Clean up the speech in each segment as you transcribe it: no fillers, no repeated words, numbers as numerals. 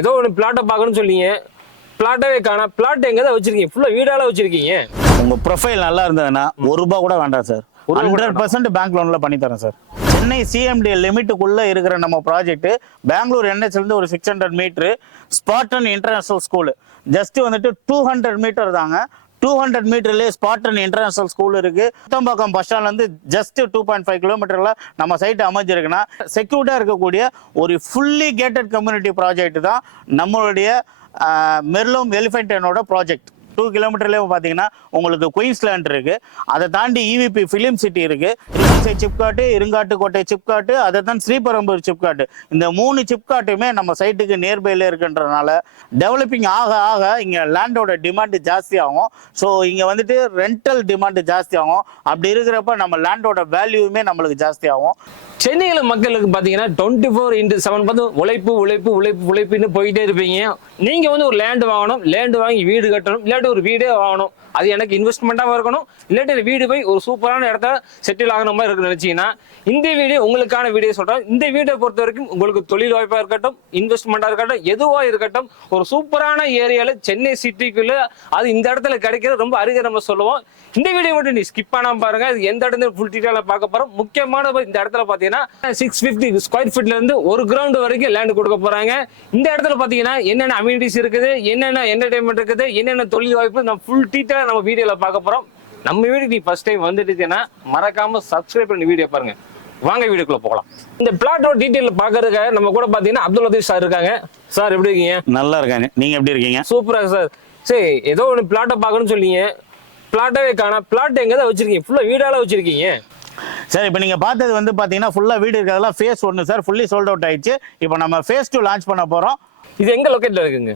ஏதோ ஒரு பிளாட்டை பார்க்கணும்னு சொல்லிங்க, பிளாட்டவே காணா. பிளாட் எங்க தான் வச்சிருக்கீங்க? ஃபுல்லா வீடால வச்சிருக்கீங்க. உங்க ப்ரொஃபைல் நல்லா இருந்ததுன்னா ₹1 கூட வேண்டாம் சார். 100% பேங்க் லோன்ல பண்ணி தரேன் சார். சென்னை சிஎம்டி லிமிட்டுக்குள்ள இருக்கிற நம்ம ப்ராஜெக்ட் பெங்களூர் என்ஹெச்ல இருந்து ஒரு 600 மீட்டர் ஸ்பாட்டன் இன்டர்நேஷனல் ஸ்கூல். ஜஸ்ட் வந்துட்டு 200 மீட்டர் தாங்க. 200 மீட்டர்லேயே ஸ்பாட்டன் இன்டர்நேஷனல் ஸ்கூல் இருக்கு. குத்தம்பாக்கம் பஸ் ஸ்டாண்ட்ல இருந்து ஜஸ்ட் 2.5 கிலோமீட்டர்ல நம்ம சைட் அமைஞ்சிருக்குன்னா செக்யூர்டா இருக்கக்கூடிய ஒரு ஃபுல்லி கேட்டட் கம்யூனிட்டி ப்ராஜெக்ட் தான் நம்மளுடைய மெர்லோம் எலிஃபென்டனோட ப்ராஜெக்ட். 2 கிலோமீட்டர்லேயே பார்த்தீங்கன்னா உங்களுக்கு குயின்ஸ்லேண்ட் இருக்கு. அதை தாண்டி இவிபி ஃபிலிம் சிட்டி இருக்கு. சிப்காட்டு, இருங்காட்டுக்கோட்டை சிப்காட்டு, அதை தான் ஸ்ரீபெரும்பூர் சிப்காட்டு. இந்த 3 சிப்காட்டுமே நம்ம சைட்டுக்கு நியர்பைல இருக்குன்றதுனால டெவலப்பிங் ஆக ஆக இங்கே லேண்டோட டிமாண்ட் ஜாஸ்தி ஆகும். ஸோ இங்கே வந்துட்டு ரெண்டல் டிமாண்ட் ஜாஸ்தி ஆகும். அப்படி இருக்கிறப்ப நம்ம லேண்டோட வேல்யூமே நம்மளுக்கு ஜாஸ்தி ஆகும். சென்னையில மக்களுக்கு பாத்தீங்கன்னா 24x7 பார்த்து உழைப்பு உழைப்பு உழைப்பு உழைப்புன்னு போயிட்டே இருப்பீங்க. நீங்க வந்து ஒரு லேண்ட் வாங்கணும், லேண்ட் வாங்கி வீடு கட்டணும், இல்லாட்டி ஒரு வீடே வாங்கணும். அது எனக்கு இன்வெஸ்ட்மெண்ட்டாகவும் இருக்கணும், இல்லாட்டி வீடு போய் ஒரு சூப்பரான இடத்த செட்டில் ஆகிற மாதிரி இருக்குன்னு நினைச்சீங்கன்னா இந்த வீடியோ உங்களுக்கான வீடியோ சொல்றேன். இந்த வீடியோ பொறுத்த வரைக்கும் உங்களுக்கு தொழில் வாய்ப்பா இருக்கட்டும், இன்வெஸ்ட்மெண்ட்டா இருக்கட்டும், எதுவா இருக்கட்டும், ஒரு சூப்பரான ஏரியால சென்னை சிட்டிக்குள்ள அது இந்த இடத்துல கிடைக்கிறது ரொம்ப அருகே நம்ம சொல்லுவோம். இந்த வீடியோ மட்டும் நீ ஸ்கிப் பண்ணாம பாருங்க. இது எந்த இடத்துல ஃபுல் டீட்டெயிலா பார்க்க போறோம். முக்கியமான இந்த இடத்துல பாத்தீங்கன்னா 650 ஸ்கொயர் ஃபீட்ல இருந்து ஒரு கிரவுண்ட் வரைக்கும் லேண்ட் கொடுக்க போறாங்க. இந்த இடத்துல பாத்தீங்கன்னா என்னென்ன அம்யூனிட்டிஸ் இருக்குது, என்னென்ன என்டர்டைன்மெண்ட் இருக்குது, என்னென்ன தொழில் வாய்ப்பு நம்ம ஃபுல் டீட்டெயிலா நம்ம வீடியோல பார்க்க போறோம். நம்ம வீடியோ நீ ஃபர்ஸ்ட் டைம் வந்துட்டீங்கன்னா மறக்காம சப்ஸ்கிரைப் பண்ணி வீடியோ பாருங்க. வாங்க வீடியோக்குள்ள போகலாம். இந்த பிளாட்டோட டீட்டெயில் பாக்குறதுக்கு நம்ம கூட பாத்தீங்கன்னா அப்துல் லத்தீப் சார் இருக்காங்க. சார் எப்படி இருக்கீங்க? நல்லா இருக்காங்க. நீங்க எப்படி இருக்கீங்க? சூப்பரா சார். சரி, ஏதோ ஒரு பிளாட்டை பார்க்கணும்னு சொல்லிங்க, பிளாட்டவே காணா. பிளாட் எங்க தான் வச்சிருக்கீங்க? ஃபுல்லா வீடால வச்சிருக்கீங்க. சார் இப்போ நீங்க பார்த்தது வந்து பாத்தீங்கன்னா ஃபுல்லா வீடு இருக்கிறதெல்லாம் phase 1 sir. Fully sold out ஆயிடுச்சு. இப்போ நம்ம ஃபேஸ் 2 லான்ச் பண்ண போறோம். இது எங்க லொகேட்ல இருக்குங்க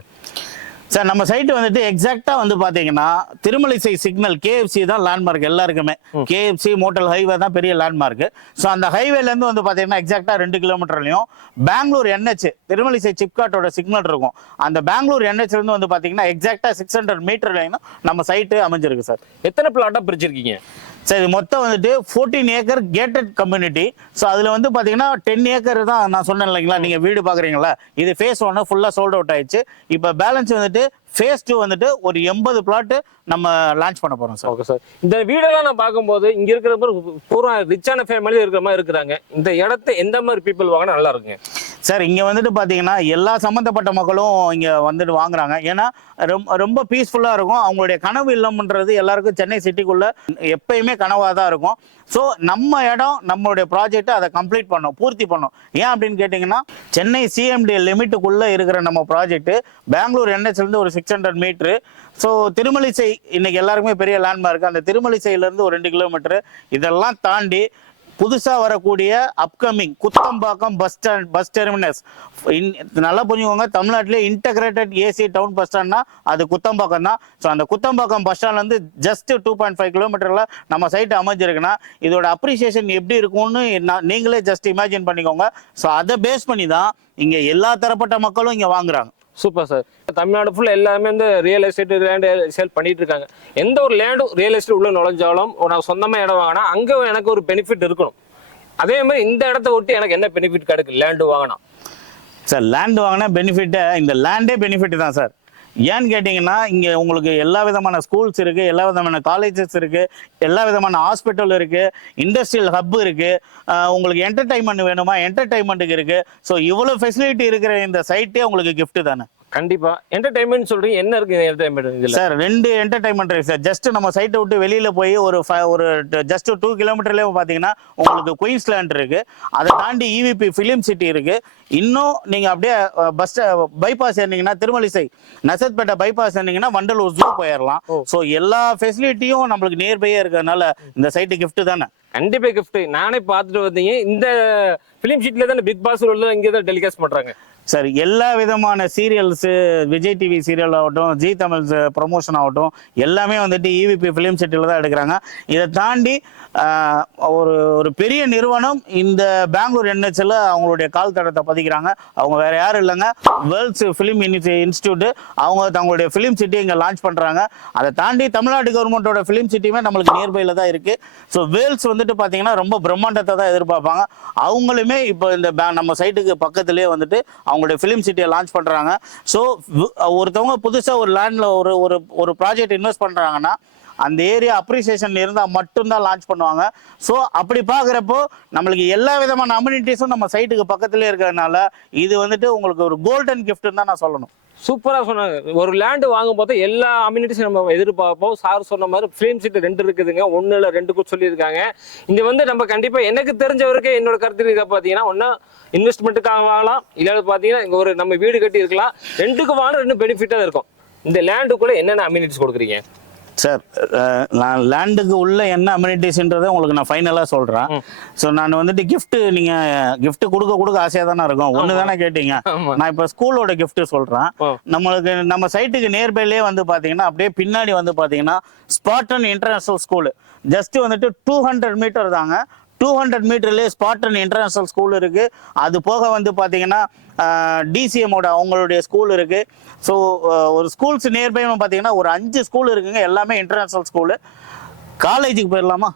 சார்? நம்ம சைட் வந்துட்டு எக்ஸாக்டா வந்து பாத்தீங்கன்னா திருமலிசை சிக்னல் KFC தான் லேண்ட்மார்க் எல்லாருக்குமே. KFC மோட்டல் ஹைவே தான் பெரிய லேண்ட்மார்க். ஸோ அந்த ஹைவேல இருந்து வந்து பாத்தீங்கன்னா எக்ஸாக்டா 2 கிலோமீட்டர்லயும் பெங்களூர் NH திருமலிசை சிப்காட்டோட சிக்னல் இருக்கும். அந்த பெங்களூர் NH இருந்து வந்து பாத்தீங்கன்னா எக்ஸாக்டா 600 மீட்டர்லையும் நம்ம சைட்டு அமைஞ்சிருக்கு சார். எத்தனை பிளாட்டா பிரிச்சிருக்கீங்க? சார் இது மொத்தம் வந்துட்டு 14 ஏக்கர் கேட்டட் கம்யூனிட்டி. ஸோ அதில் வந்து பார்த்தீங்கன்னா 10 ஏக்கர் தான் நான் சொன்னேன் இல்லைங்களா, நீங்கள் வீடு பார்க்குறீங்களா, இது ஃபேஸ் 1 ஃபுல்லாக சோல்ட் அவுட் ஆயிடுச்சு. இப்போ பேலன்ஸ் வந்துட்டு ஃபேஸ் 2 வந்துட்டு ஒரு 80 பிளாட்டு நம்ம லான்ச் பண்ண போகிறோம் சார். Okay sir. இந்த வீடெல்லாம் நான் பார்க்கும்போது இங்கே இருக்கிற பூரா ரிச்சான ஃபேமிலி இருக்கிற மாதிரி இருக்கிறாங்க. இந்த இடத்த எந்த மாதிரி பீப்புள் வாங்கினா நல்லா இருக்குங்க சார்? இங்கே வந்துட்டு பார்த்தீங்கன்னா எல்லா சம்மந்தப்பட்ட மக்களும் இங்கே வந்துட்டு வாங்குறாங்க. ஏன்னா ரொம்ப பீஸ்ஃபுல்லாக இருக்கும். அவங்களுடைய கனவு இல்லம்ன்றது எல்லாருக்கும் சென்னை சிட்டிக்குள்ள எப்பயுமே கனவாக தான் இருக்கும். ஸோ நம்ம இடம் நம்மளுடைய ப்ராஜெக்டை அதை கம்ப்ளீட் பண்ணோம், பூர்த்தி பண்ணோம். ஏன் அப்படின்னு கேட்டிங்கன்னா சென்னை சிஎம்டி லிமிட்டுக்குள்ளே இருக்கிற நம்ம ப்ராஜெக்ட் பெங்களூர் NHல இருந்து ஒரு 600 மீட்ரு. ஸோ திருமலிசை இன்னைக்கு எல்லாருக்குமே பெரிய லேண்ட்மார்க். அந்த திருமலிசையிலேருந்து ஒரு 2 கிலோமீட்டரு. இதெல்லாம் தாண்டி புதுசாக வரக்கூடிய அப்கமிங் குத்தம்பாக்கம் பஸ் டெர்மினஸ். நல்லா புரிஞ்சுக்கோங்க, தமிழ்நாட்டிலே இன்டகிரேட்டட் ஏசி டவுன் பஸ் ஸ்டாண்ட்னா அது குத்தம்பாக்கம் தான். ஸோ அந்த குத்தம்பாக்கம் பஸ் ஸ்டாண்ட்லேருந்து ஜஸ்ட் 2.5 கிலோமீட்டரில் நம்ம சைட் அமைஞ்சிருக்குன்னா இதோட அப்ரிசியேஷன் எப்படி இருக்கும்னு நீங்களே ஜஸ்ட் இமேஜின் பண்ணிக்கோங்க. ஸோ அதை பேஸ் பண்ணி தான் இங்கே எல்லா தரப்பட்ட மக்களும் இங்கே வாங்குறாங்க. Super sir. தமிழ்நாடு ஃபுல்லாக எல்லாமே வந்து ரியல் எஸ்டேட் லேண்ட் சேல் பண்ணிட்டு இருக்காங்க. எந்த ஒரு லேண்டும் ரியல் எஸ்டேட் உள்ள நுழைஞ்சாலும் நான் சொந்தமாக இடம் வாங்கினா அங்கே எனக்கு ஒரு பெனிஃபிட் இருக்கணும். அதே மாதிரி இந்த இடத்த ஒட்டி எனக்கு என்ன பெனிஃபிட் கிடைக்கும் லேண்டு வாங்கினா? சார் லேண்டு வாங்கினா பெனிஃபிட்டை இந்த லேண்டே பெனிஃபிட் தான் சார். ஏன்னு கேட்டிங்கன்னா இங்கே உங்களுக்கு எல்லா விதமான ஸ்கூல்ஸ் இருக்குது, எல்லா விதமான காலேஜஸ் இருக்குது, எல்லா விதமான ஹாஸ்பிட்டல் இருக்குது, இண்டஸ்ட்ரியல் ஹப் இருக்குது. உங்களுக்கு என்டர்டைன்மெண்ட் வேணுமா, என்டர்டைன்மெண்ட்டுக்கு இருக்குது. ஸோ இவ்வளோ ஃபெசிலிட்டி இருக்கிற இந்த சைட்டே உங்களுக்கு கிஃப்ட் தானே. கண்டிப்பா. என்டர்டைன்மெண்ட் சொல்றீங்க, என்ன இருக்கு என்டர்டைன்மெண்ட்? சார் 2 என்டர்டைன்மெண்ட் இருக்கு சார். ஜஸ்ட் நம்ம சைட்டை விட்டு வெளியில போய் ஒரு ஜஸ்ட் 2 கிலோமீட்டர்லேயே பார்த்தீங்கன்னா உங்களுக்கு குயின்ஸ்லேண்ட் இருக்கு. அதை தாண்டி இவிபி ஃபிலிம் சிட்டி இருக்கு. இன்னும் நீங்க அப்படியே பஸ் பைபாஸ் ஏறினீங்கன்னா திருமலிசை நசத்பேட்டை பைபாஸ் ஏறினீங்கன்னா வண்டலூர் ஜூ போயிடலாம். ஸோ எல்லா ஃபெசிலிட்டியும் நம்மளுக்கு நியர்பையே இருக்கிறதுனால இந்த சைட்டு கிஃப்ட் தானே. கண்டிப்பா கிஃப்ட். நானே பார்த்துட்டு வந்தீங்க. இந்த ஃபிலிம் ஷீட்ல தான் பிக் பாஸ் உள்ள இங்கே தான் டெலிகாஸ்ட் பண்றாங்க சார். எல்லா விதமான சீரியல்ஸு, விஜய் டிவி சீரியல் ஆகட்டும், ஜி தமிழ் ப்ரொமோஷன் ஆகட்டும், எல்லாமே வந்துட்டு இவிபி ஃபிலிம் சிட்டியில் தான் எடுக்கிறாங்க. இதை தாண்டி ஒரு பெரிய நிறுவனம் இந்த பெங்களூர் NHல அவங்களுடைய கால் தடத்தை பதிக்கிறாங்க. அவங்க வேற யாரும் இல்லைங்க, வேர்ல்ட்ஸ் ஃபிலிம் இன்ஸ்டியூட். அவங்க தங்களுடைய ஃபிலிம் சிட்டி இங்கே லான்ச் பண்ணுறாங்க. அதை தாண்டி தமிழ்நாடு கவர்மெண்ட்டோட ஃபிலிம் சிட்டியுமே நம்மளுக்கு நியர்பையில் தான் இருக்குது. ஸோ வேர்ல்ட்ஸ் வந்துட்டு பார்த்தீங்கன்னா ரொம்ப பிரம்மாண்டத்தை தான் எதிர்பார்ப்பாங்க. அவங்களுமே இப்போ இந்த நம்ம சைட்டுக்கு பக்கத்துலேயே வந்துட்டு அவங்களுடைய ஃபிலிம் சிட்டியை லான்ச் பண்றாங்க. ஸோ ஒருத்தவங்க புதுசா ஒரு லேண்ட்ல ஒரு ப்ராஜெக்ட் இன்வெஸ்ட் பண்றாங்கன்னா அந்த ஏரியா அப்ரிசியேஷன் இருந்தால் மட்டும்தான் லான்ச் பண்ணுவாங்க. ஸோ அப்படி பார்க்குறப்போ நம்மளுக்கு எல்லா விதமான அம்யூனிட்டிஸும் நம்ம சைட்டுக்கு பக்கத்துலேயே இருக்கிறதுனால இது வந்துட்டு உங்களுக்கு ஒரு கோல்டன் கிஃப்ட்னு தான் நான் சொல்லணும். சூப்பரா சொன்னாங்க. ஒரு லேண்டு வாங்கும் போது எல்லா அம்யூனிட்டிஸும் நம்ம எதிர்பார்ப்போம். சார் சொன்ன மாதிரி ஃபிலிம் சீட் 2 இருக்குதுங்க, 1 இல்ல 2 சொல்லியிருக்காங்க. இங்க வந்து நம்ம கண்டிப்பா எனக்கு தெரிஞ்சவருக்கு என்னோட கருத்து இதை பார்த்தீங்கன்னா ஒன்னா இன்வெஸ்ட்மெண்ட்டுக்காக வாங்கலாம், இல்லாத பார்த்தீங்கன்னா இங்க ஒரு நம்ம வீடு கட்டி இருக்கலாம். 2க்கு வாங்க 2 பெனிஃபிட்டாக இருக்கும். இந்த லேண்டுக்குள்ள என்னென்ன அம்யூனிட்டிஸ் கொடுக்குறீங்க சார்? நான் லேண்டுக்கு உள்ள என்ன அம்யூனிட்டிஸ்ன்றதை உங்களுக்கு நான் ஃபைனலாக சொல்கிறேன். ஸோ நான் வந்துட்டு கிஃப்ட் நீங்கள் கிஃப்ட் கொடுக்க ஆசையாக தானே இருக்கும். ஒன்று தானே கேட்டீங்க. நான் இப்போ ஸ்கூலோட கிஃப்ட் சொல்கிறேன். நம்மளுக்கு நம்ம சைட்டுக்கு நியர்பைலேயே வந்து பார்த்தீங்கன்னா அப்படியே பின்னாடி வந்து பார்த்தீங்கன்னா ஸ்பார்டன் இன்டர்நேஷனல் ஸ்கூலு ஜஸ்ட் வந்துட்டு 200 மீட்டர் தாங்க. 200 மீட்டர்லேயே ஸ்பார்டன் இன்டர்நேஷனல் ஸ்கூல் இருக்கு. அது போக வந்து பார்த்தீங்கன்னா டிசிஎம்மோட அவங்களுடைய ஸ்கூல் இருக்கு. ஸோ ஒரு ஸ்கூல்ஸ் நியர்பை பார்த்தீங்கன்னா ஒரு 5 ஸ்கூல் இருக்குங்க, எல்லாமே இன்டர்நேஷனல் ஸ்கூலு. காலேஜுக்கு போயிடலாமா?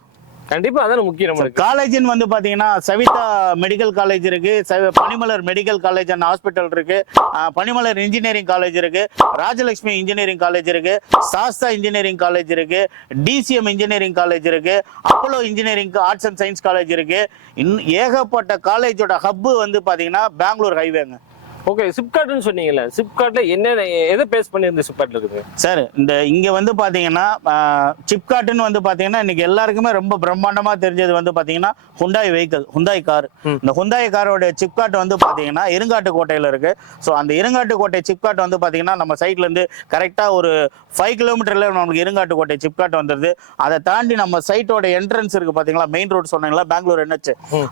கண்டிப்பா அதான் முக்கியம் நம்மளுக்கு. காலேஜ்னு வந்து பாத்தீங்கன்னா சவிதா மெடிக்கல் காலேஜ் இருக்கு, பனிமலர் மெடிக்கல் காலேஜ் அண்ட் ஹாஸ்பிட்டல் இருக்கு, பனிமலர் இன்ஜினியரிங் காலேஜ் இருக்கு, ராஜலட்சுமி இன்ஜினியரிங் காலேஜ் இருக்கு, சாஸ்தா இன்ஜினியரிங் காலேஜ் இருக்கு, டிசிஎம் இன்ஜினியரிங் காலேஜ் இருக்கு, Apollo engineering arts and science college இருக்கு. ஏகப்பட்ட காலேஜோட ஹப்பு வந்து பாத்தீங்கன்னா பெங்களூர் ஹைவேங்க. ஓகே, சிப்காட்னு சொன்னீங்கல்ல, சிப்காட்ல என்னென்ன எதை பேஸ் பண்ணி இந்த சிப்காட்ல இருக்குது சார்? இங்க வந்து பாத்தீங்கன்னா சிப்காட்னு வந்து பாத்தீங்கன்னா இன்னைக்கு எல்லாருக்குமே ரொம்ப பிரம்மாண்டமா தெரிஞ்சது வந்து பாத்தீங்கன்னா ஹுண்டாய் வெஹிக்கிள், ஹுண்டாய் கார். இந்த ஹுண்டாய் காரோட சிப்காட் வந்து பாத்தீங்கன்னா இருங்காட்டுக்கோட்டையில இருக்கு. ஸோ அந்த இருங்காட்டுக்கோட்டை சிப்காட் வந்து பாத்தீங்கன்னா நம்ம சைட்ல இருந்து கரெக்டா ஒரு 5 கிலோமீட்டர்ல நமக்கு இருங்காட்டுக்கோட்டை சிப்காட் வந்துருது. அதை தாண்டி நம்ம சைட்டோட என்ட்ரன்ஸ் இருக்கு பாத்தீங்களா, மெயின் ரோடு சொன்னீங்களா, பெங்களூர் NH,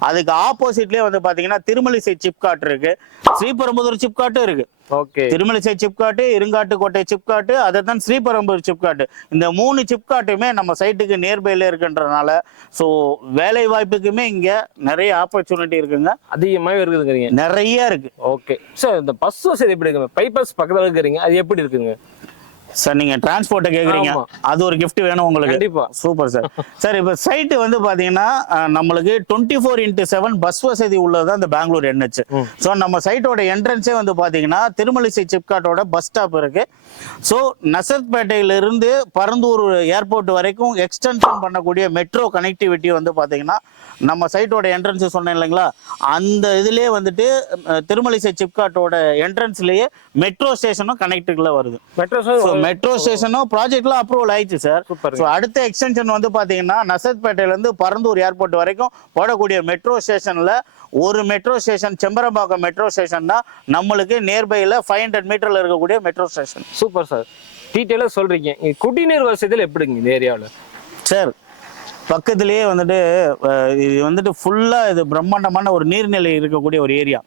அதுக்கு ஆப்போசிட்லயே வந்து பாத்தீங்கன்னா திருமலிசை சிப்காட் இருக்கு, ஸ்ரீபெரும்புதூர் சிப்காட்டும் இருக்கு. ஓகே, திருமலிசை சிப்காட்டு, இருங்காட்டுக்கோட்டை சிப்காட்டு, அதை தான் ஸ்ரீபெரும்புதூர் சிப்காட்டு. இந்த 3 சிப்காட்டுமே நம்ம சைட்டுக்கு நியர்பைல இருக்குன்றதுனால ஸோ வேலை வாய்ப்புக்குமே இங்க நிறைய ஆப்பர்ச்சுனிட்டி இருக்குங்க, அதிகமாகவே இருக்குதுங்கிறீங்க. நிறைய இருக்கு. ஓகே சார், இந்த பஸ் வசதி எப்படி இருக்குங்க? பைபாஸ் பக்கத்துல இருக்கிறீங்க, அது எப்படி இருக்குங்க சார்? நீங்க டிரான்ஸ்போர்ட்டை கேக்குறீங்க, அது ஒரு கிஃப்ட் வேணும் உங்களுக்கு. கண்டிப்பா. Super sir. சார் இப்போ சைட்டு வந்து பாத்தீங்கன்னா நம்மளுக்கு 24/7 பஸ் வசதி உள்ளது இந்த பெங்களூர் NH. ஸோ நம்ம சைட்டோட என்ட்ரன்ஸே வந்து பாத்தீங்கன்னா திருமலிசை சிப்காட்டோட பஸ் ஸ்டாப் இருக்கு. ஸோ நசத்பேட்டையில இருந்து பரந்தூர் ஏர்போர்ட் வரைக்கும் எக்ஸ்டென்ஷன் பண்ணக்கூடிய மெட்ரோ கனெக்டிவிட்டி வந்து பாத்தீங்கன்னா நம்ம சைட்டோட என்ட்ரன்ஸ் சொன்னேன் இல்லைங்களா, அந்த இதுலயே வந்துட்டு திருமலிசை சிப்காட்டோட என்ட்ரன்ஸ்லயே மெட்ரோ ஸ்டேஷனும் கனெக்டுக்குள்ள வருது. மெட்ரோ ஸ்டேஷனும் ப்ராஜெக்ட்லாம் அப்ரூவல் ஆயிடுச்சு சார். ஸோ அடுத்த எக்ஸ்டென்ஷன் வந்து பாத்தீங்கன்னா நசத்பேட்டையில இருந்து பரந்தூர் ஏர்போர்ட் வரைக்கும் போடக்கூடிய மெட்ரோ ஸ்டேஷன்ல ஒரு metro station Chembarambakkam metro station தான் நம்மளுக்கு நியர்பைல 500 மீட்டர்ல இருக்கக்கூடிய மெட்ரோ ஸ்டேஷன். சூப்பர் சார், டீட்டெயிலாக சொல்றீங்க. குடிநீர் வசதியில் எப்படிங்க இந்த ஏரியாவில்? சார் பக்கத்திலேயே வந்துட்டு இது வந்துட்டு ஃபுல்லா இது பிரம்மாண்டமான ஒரு நீர்நிலை இருக்கக்கூடிய ஒரு ஏரியா.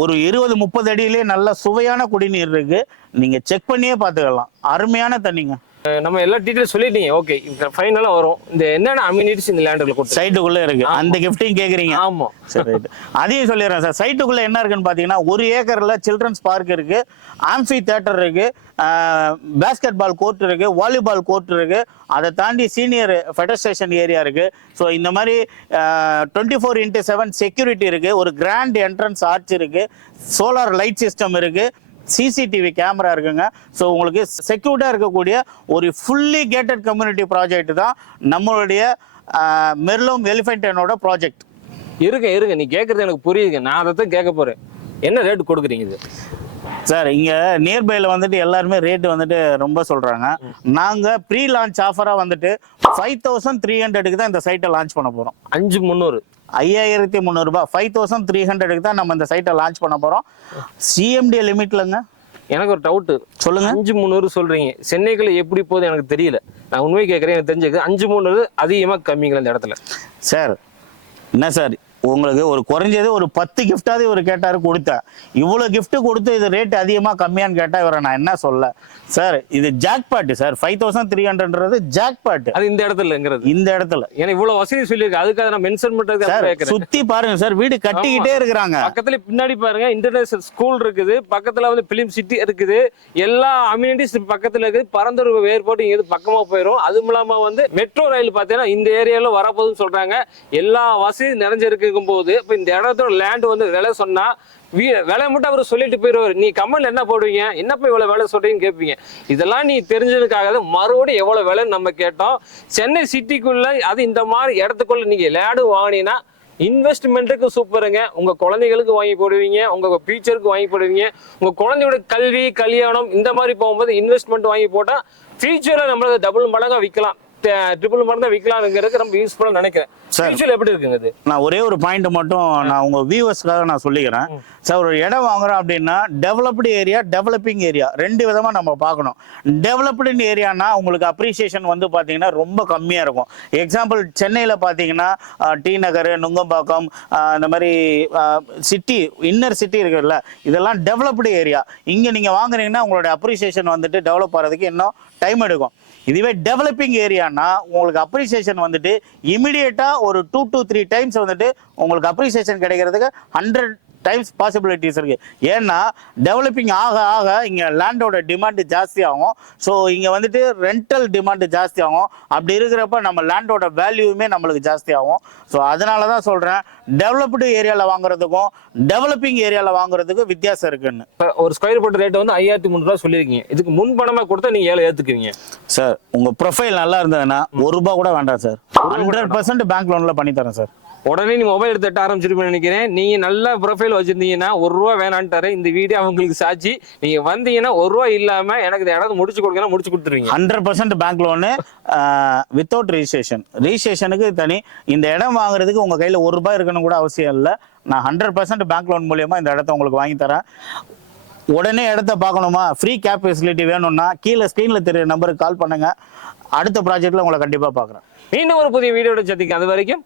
ஒரு 20-30 அடியிலே நல்ல சுவையான குடிநீர் இருக்கு, நீங்க செக் பண்ணியே பாத்துக்கலாம். அருமையான தண்ணிங்க. நம்ம எல்லா டீட்டெயில்ஸ் சொல்லிட்டீங்க. ஓகே, ஃபைனலா வரும் இந்த என்னென்ன அம்யூனிட்டிஸ் இந்த லேண்டுக்குள்ள கொடுத்து சைட்டுக்குள்ள இருக்கு, அந்த கிஃப்டையும் கேக்குறீங்க. ஆமா சரி, அதையும் சொல்லிடுறேன் சார். சைட்டுக்குள்ள என்ன இருக்குன்னு பாத்தீங்கன்னா 1 ஏக்கர்ல சில்ட்ரன்ஸ் பார்க் இருக்கு, ஆம்பி தியேட்டர் இருக்கு, பேஸ்கெட் பால் கோர்ட் இருக்கு, வாலிபால் கோர்ட் இருக்கு, அதை தாண்டி சீனியர் ஃபெடரேஷன் ஏரியா இருக்கு. ஸோ இந்த மாதிரி 24/7 செக்யூரிட்டி இருக்கு, ஒரு கிராண்ட் என்ட்ரன்ஸ் ஆர்ச் இருக்கு, சோலார் லைட் சிஸ்டம் இருக்கு, சிசிடிவி கேமரா இருக்குங்க. ஸோ உங்களுக்கு செக்யூர்டா இருக்கக்கூடிய ஒரு ஃபுல்லி கேட்டட் கம்யூனிட்டி ப்ராஜெக்ட் தான் நம்மளுடைய மெர்லோம் எலிஃபென்டனோட ப்ராஜெக்ட். இருங்க நீ கேட்கறது எனக்கு புரியுதுங்க, நான் அதை தான் கேட்க போறேன். என்ன ரேட் கொடுக்குறீங்க இது? சார் இங்க நியர்பைல வந்துட்டு எல்லாருமே ரேட் வந்துட்டு ரொம்ப சொல்றாங்க. நாங்க ப்ரீ லான்ச் ஆஃபரா வந்துட்டு 5300க்கு தான் இந்த சைட்டை லான்ச் பண்ண போறோம். 5300 5300 5300க்கு தான் நம்ம இந்த சைட்டை லான்ச் பண்ண போறோம். சிஎம்டி லிமிட்லங்க. எனக்கு ஒரு டவுட், சொல்லுங்க. 5300 சொல்றீங்க, சென்னைக்குள்ள எப்படி போகுது எனக்கு தெரியல, நான் உண்மையை கேட்கறேன். எனக்கு தெரிஞ்சது 5300 அதிகமா கம்மிங்களா இந்த இடத்துல? சார் என்ன சார், உங்களுக்கு ஒரு குறைஞ்சது ஒரு 10 கிஃப்டாவது இவர் கேட்டாரு, கொடுத்தேன். இவ்வளவு கிஃப்ட் கொடுத்து இது ரேட் அதிகமா கம்மியான்னு கேட்டா இவரை நான் என்ன சொல்ல சார்? இது ஜாக்பாட் சார். 5300ன்றது ஜாக்பாட். அது இந்த இடத்துலங்கிறது இந்த இடத்துல ஏன்னா இவ்வளவு வசதி சொல்லியிருக்கு, அதுக்காக நான் மென்ஷன் பண்றதுக்கு. சுத்தி பாருங்க சார், வீடு கட்டிக்கிட்டே இருக்கிறாங்க. பக்கத்துல பின்னாடி பாருங்க இன்டர்நேஷனல் ஸ்கூல் இருக்குது, பக்கத்துல வந்து பிலிம் சிட்டி இருக்குது, எல்லா அம்யூனிட்டிஸ் பக்கத்துல இருக்குது. பரந்தூர் ஏர்போர்ட் இங்க பக்கமா போயிடும். அதுவும் இல்லாம வந்து மெட்ரோ ரயில் பாத்தீங்கன்னா இந்த ஏரியால வரப்போகுதுன்னு சொல்றாங்க. எல்லா வசதி நிறைஞ்சிருக்கு இருக்கும்போது இப்போ இந்த இடத்தோட லேண்ட் வந்து விலை சொன்னா விலை மட்டும் அவர் சொல்லிட்டு போயிடுவார். நீ கமெண்ட்ல என்ன போடுவீங்க, என்னப்பா இவ்வளவு விலை சொல்றீங்கன்னு கேட்பீங்க. இதெல்லாம் நீ தெரிஞ்சதுக்காக தான் மறுபடியும் எவ்வளவு விலைன்னு நம்ம கேட்டோம். சென்னை சிட்டிக்குள்ள அது இந்த மாதிரி இடத்துக்குள்ள நீங்க லேண்டு வாங்கினீங்கன்னா இன்வெஸ்ட்மெண்ட்டுக்கு சூப்பருங்க. உங்க குழந்தைகளுக்கு வாங்கி போடுவீங்க, உங்க ஃபியூச்சருக்கு வாங்கி போடுவீங்க. உங்க குழந்தையோட கல்வி கல்யாணம் இந்த மாதிரி போகும்போது இன்வெஸ்ட்மெண்ட் வாங்கி போட்டா ஃபியூச்சர்ல நம்மளுக்கு டபுள் மடங்கா விற்கலாம், ட்ரிபிள் மடங்கா விற்கலாம்ங்கிறது ரொம்ப யூஸ்ஃபுல்லா நினைக்கிறேன். ஃபியூச்சர்ல எப்படி இருக்குங்க இது? நான் ஒரே ஒரு பாயிண்ட் மட்டும் நான் உங்க வியூவர்ஸ்க்காக நான் சொல்லிக்கிறேன் சார். ஒரு இடம் வாங்குறோம் அப்படின்னா டெவலப்டு ஏரியா, டெவலப்பிங் ஏரியா ரெண்டு விதமா நம்ம பார்க்கணும். டெவலப்டு ஏரியானா உங்களுக்கு அப்ரிசியேஷன் வந்து பாத்தீங்கன்னா ரொம்ப கம்மியா இருக்கும். எக்ஸாம்பிள் சென்னையில பாத்தீங்கன்னா டி நகர், நுங்கம்பாக்கம், இந்த மாதிரி சிட்டி, இன்னர் சிட்டி இருக்குல்ல, இதெல்லாம் டெவலப்டு ஏரியா. இங்க நீங்க வாங்குறீங்கன்னா உங்களோட அப்ரிசியேஷன் வந்துட்டு டெவலப் ஆகிறதுக்கு இன்னும் டைம் எடுக்கும். இதுவே டெவலப்பிங் ஏரியானா உங்களுக்கு அப்ரிசியேஷன் வந்துட்டு இமிடியேட்டா ஒரு 2 to 3 டைம்ஸ் வந்துட்டு உங்களுக்கு அப்ரிசியேஷன் கிடைக்கிறதுக்கு 100 டைம்ஸ் பாசிபிலிட்டிஸ் இருக்கு. ஏன்னா டெவலப்பிங் ஆக ஆக இங்க லேண்டோட டிமாண்ட் ஜாஸ்தி ஆகும். ஸோ இங்க வந்துட்டு ரெண்டல் டிமாண்ட் ஜாஸ்தி ஆகும். அப்படி இருக்கிறப்ப நம்ம லேண்டோட வேல்யூமே நம்மளுக்கு ஜாஸ்தி ஆகும். ஸோ அதனால தான் சொல்றேன், டெவலப்டு ஏரியால வாங்குறதுக்கும் டெவலப்பிங் ஏரியால வாங்குறதுக்கும் வித்தியாசம் இருக்குன்னு. ஒரு ஸ்கொயர் ஃபீட் ரேட் வந்து 5300 சொல்லியிருக்கீங்க. இதுக்கு முன்பணமா கொடுத்தா நீங்க ஏழை ஏத்துக்குவீங்க சார்? உங்க ப்ரொஃபைல் நல்லா இருந்ததுன்னா ₹1 கூட வேண்டாம் சார், 100% பேங்க் லோன்ல பண்ணி தரேன் சார். உடனே நீ மொபைல் எடுத்து ஆரம்பிச்சிருப்பேன்னு நினைக்கிறேன். நீங்க நல்ல ப்ரொஃபைல் வச்சிருந்தீங்கன்னா ₹1 வேணான்ட்டாரு. இந்த வீடியோ அவங்களுக்கு சாட்சி. நீங்க வந்தீங்கன்னா ₹1 இல்லாம எனக்கு இந்த இடத்த முடிச்சு கொடுக்கணும், முடிச்சு கொடுத்துருவீங்க. 100% பேங்க் லோனு வித்தவுட் ரிஜிஸ்ட்ரேஷன். ரிஜிஸ்ட்ரேஷனுக்கு தனி. இந்த இடம் வாங்குறதுக்கு உங்க கையில ₹1 இருக்கணும் கூட அவசியம் இல்லை. நான் 100% பேங்க் லோன் மூலியமா இந்த இடத்த உங்களுக்கு வாங்கி தரேன். உடனே இடத்த பார்க்கணுமா, ஃப்ரீ கேப் ஃபெசிலிட்டி வேணும்னா கீழே ஸ்க்ரீன்ல தெரிய நம்பருக்கு கால் பண்ணுங்க. அடுத்த ப்ராஜெக்ட்ல உங்களை கண்டிப்பா பார்க்குறேன். மீண்டும் ஒரு புதிய வீடியோட சந்திக்க, அது வரைக்கும்